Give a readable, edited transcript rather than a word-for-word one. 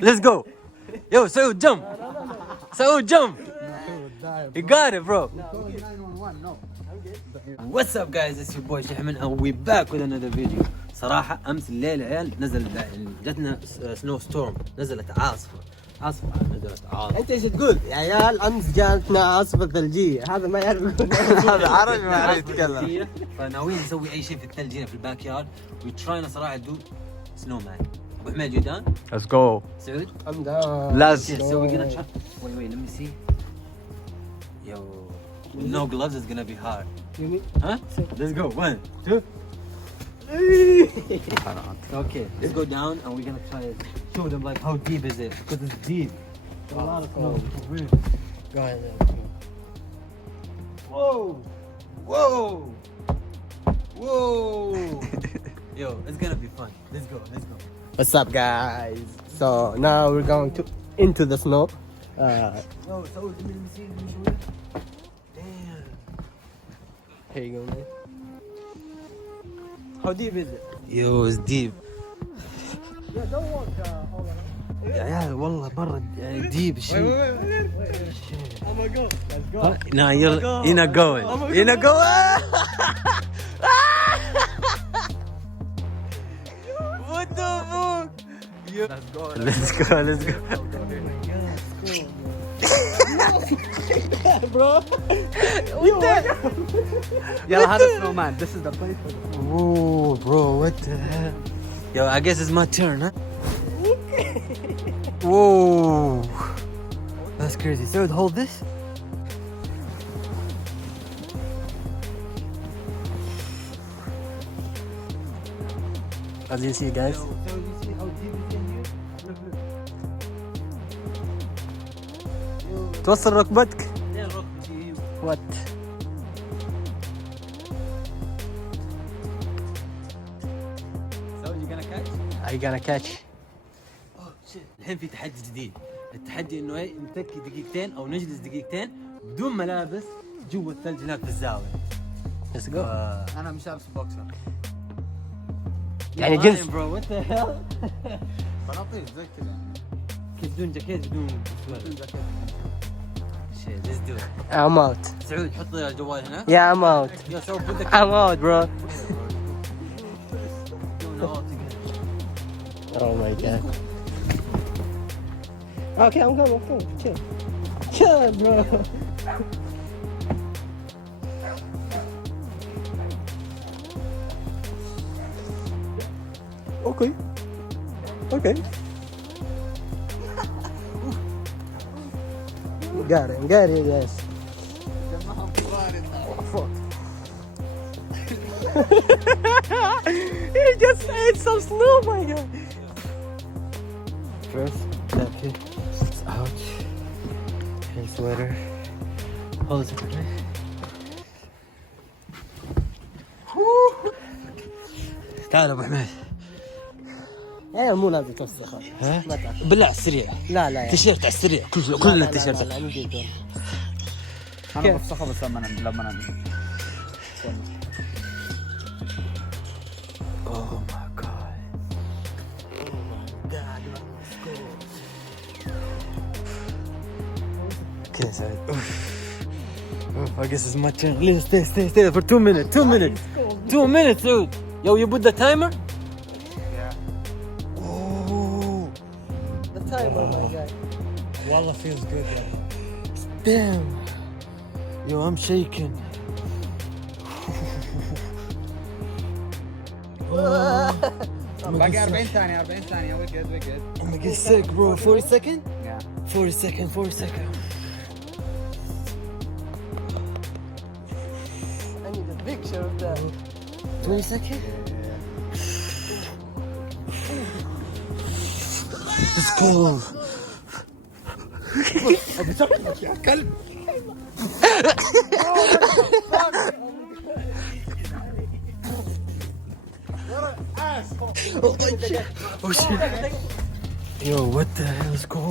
Let's go. Yo, Saud, jump. Saud, jump. You got it, bro. What's up, guys? It's your boy جحمن and we back with another video. صراحة أمس الليل عيال نزل جتنا سنو ستورم، نزلت عاصفه نزلت عاصفه. أنت إيش تقول؟ يا عيال أمس جاتنا عاصفه ثلجيه، هذا ما يعرف هذا عربي ما يعرف يتكلم. فناويين نسوي أي شيء في الثلج هنا في الباك يارد. We trying صراحة do snow man. أبو حميد جدان. Let's go. سعود. I'm down. Let's go. So we're gonna try. Wait, let me see. Yo, with no gloves is gonna be hard. Huh? Let's go. 1, 2. Okay, let's go down and we're gonna try to show them like how deep is it, because it's deep. A lot of snow. Go ahead. Whoa! Whoa! Whoa! Yo, it's gonna be fun. Let's go. What's up, guys? So now we're going into the snow. Yo, so let me see. Damn. Here you go, man. How deep is it? Yo, it's deep. Yeah, don't walk all around. يا عيال والله مرة deep شيء. Wait. I'm gonna go. Let's go. No, you're not going. You're not going. What the fuck? Let's go. Bro. يلا هذا سنو مان. This is the place for the Whoa, bro, what the hell? Yo, I guess it's my turn, huh? Whoa. That's crazy. So, hold this. As you see, guys. So you see how deep it's in here? Look. توصل ركبتك. Yeah, ركبتي. What? So you gonna catch? Are you gonna catch? Oh shit. الحين في تحدي جديد. التحدي انه ايه نتكي دقيقتين او نجلس دقيقتين بدون ملابس جوا الثلج هناك في الزاوية. Let's go. أنا مش لابس بوكسر. يعني جنس. برو وات ذا هيل. بناطيل زي كذا. كيف بدون جاكيت بدون جاكيت. شيت ليتس دو ات. I'm out. سعود حط الجوال هنا. Yeah, I'm out. يا سعود بدك. I'm out, bro. Oh my god. Okay, I'm coming. Chill, bro. Okay. Got it, yes. Oh, fuck. He just ate some snow, my god. First, jacket, it's out. And sweater. Hold it. تعال ابو حميد. ايه مو لازم توسخ. ها؟ ما تعرف. بالله على السريع. لا. تيشيرت على السريع كل التيشيرت. لا مو جدا. أنا بفسخه بس لما أنام. Oh my god. Okay, so I guess it's my turn. Let's stay for 2 minutes. 2 minutes. 2 minutes, dude. Yo, you put the timer? Yeah. Oh, The timer, my guy. والله feels good. damn. Yo, I'm shaking. باقي 40 ثانية. We're good. I'm gonna get sick, bro. 40 seconds? Yeah. 40 seconds. I need a picture of that. 20 seconds? Let's go. يا كلب. Oh shit. Yo, what the hell? Let's go.